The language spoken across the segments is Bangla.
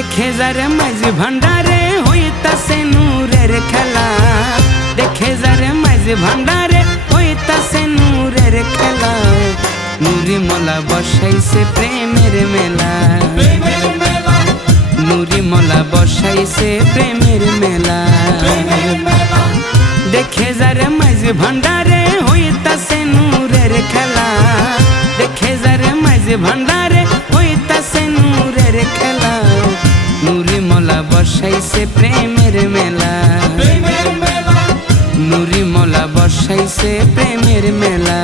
দেখে যারে মাঝি ভান্ডারে হইতাছে নূরের খেলা, দেখে যারে মাঝি ভান্ডারে হইতাছে নূরের খেলা। নুরি মোলা বসাইছে প্রেমের মেলা, নুরি মোলা বসাইছে প্রেমের মেলা। দেখে যারে মাঝি ভান্ডারে হইতাছে নূরের খেলা, দেখে যারে মাঝি ভান্ডারে হইতাছে নূরের খেলা। নুরি মোলা বসাইছে প্রেমের মেলা, নুরি মোলা বসাইছে প্রেমের মেলা।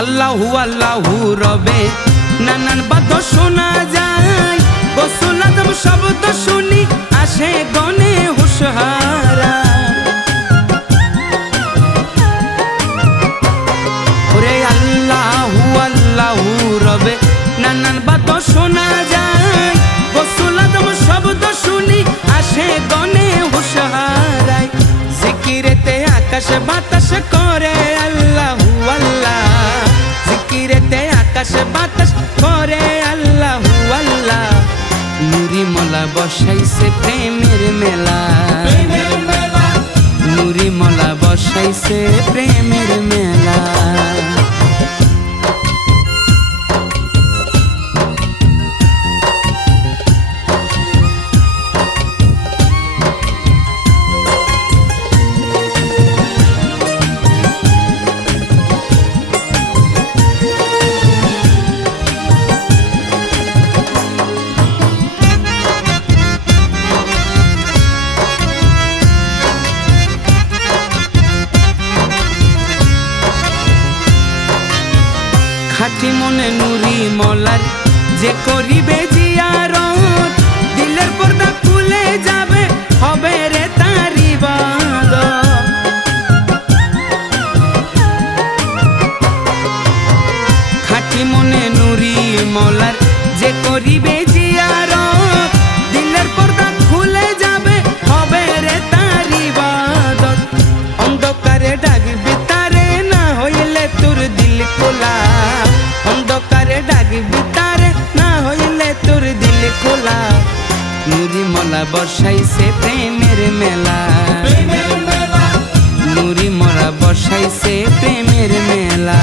আল্লাহু আল্লাহু রবে নানান বাদ্য শোনা যায়, গোসল আদম শব্দ শুনি আসে গনে হুশহারা। ওরে আল্লাহু আল্লাহু রবে নানান বাদ্য শোনা যায়, গোসল আদম শব্দ শুনি আসে গনে হুশহারায়। জিকিরেতে আকাশ বাতাস করে আল্লাহু আল্লাহ, জিকিরেতে আকাশ বাতাস করে আল্লাহু আল্লাহ। নুরি মোলা বসাইছে প্রেমের মেলা, নুরি মোলা বসাইছে প্রেমের মেলা। খাঁটি মনে নুরি মোলার যে করিবে জিয়ারত, দিলের পর্দা খুলে যাবে হবে রে তার ইবাদত। খাঁটি মনে নুরি মোলার যে করিবে জিয়ারত, দিলের পর্দা খুলে যাবে হবে রে তার ইবাদত। অন্ধকারে ডাকবি তারে না হইলে তোর দিল খোলা, অন্ধকারে ডাকবি তারে না হইলে তোর দিল খোলা। নুরি মোলা বসাইছে প্রেমের মেলা, নুরি মোলা বসাইছে প্রেমের মেলা।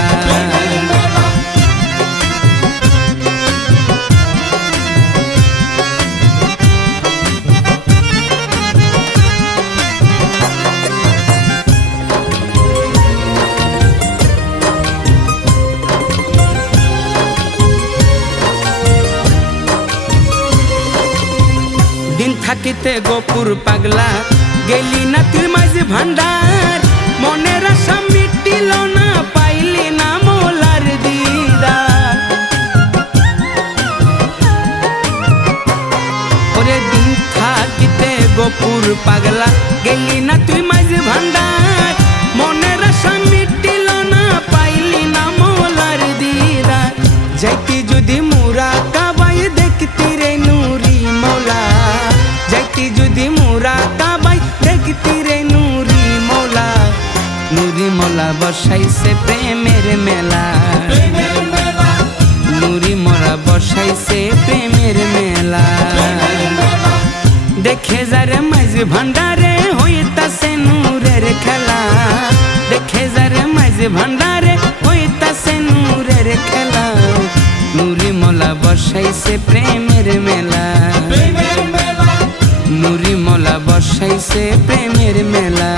দিন থাকিতে গোপুর পাগলা গেলি না তুই মাঝি ভান্ডার, মনের আশা মিটিল না পাইলি না মোলার দিদার। ওরে দিন থাকিতে গোপুর পাগলা গেলি না তুই মাঝি ভান্ডার, মনের আশা মিটিল না পাইলি না মোলার দিদার। যাইতি যদি মুরা কাবাই দেখতি রে নুরি মোলা, যাইতি যদি মুরা কাবাই দেখতি রে নুরি মোলা। নুরি মোলা বসাইছে প্রেমের মেলা, নুরি মোলা বসাইছে প্রেমের মেলা। দেখে যারে মাঝি ভান্ডারে হইতাছে নূরের খেলা, দেখে যারে মাঝি ভান্ডারে হইতাছে নূরের খেলা। নুরি মোলা বসাইছে প্রেমের মেলা, নুরি মোলা বসাইছে প্রেমের মেলা।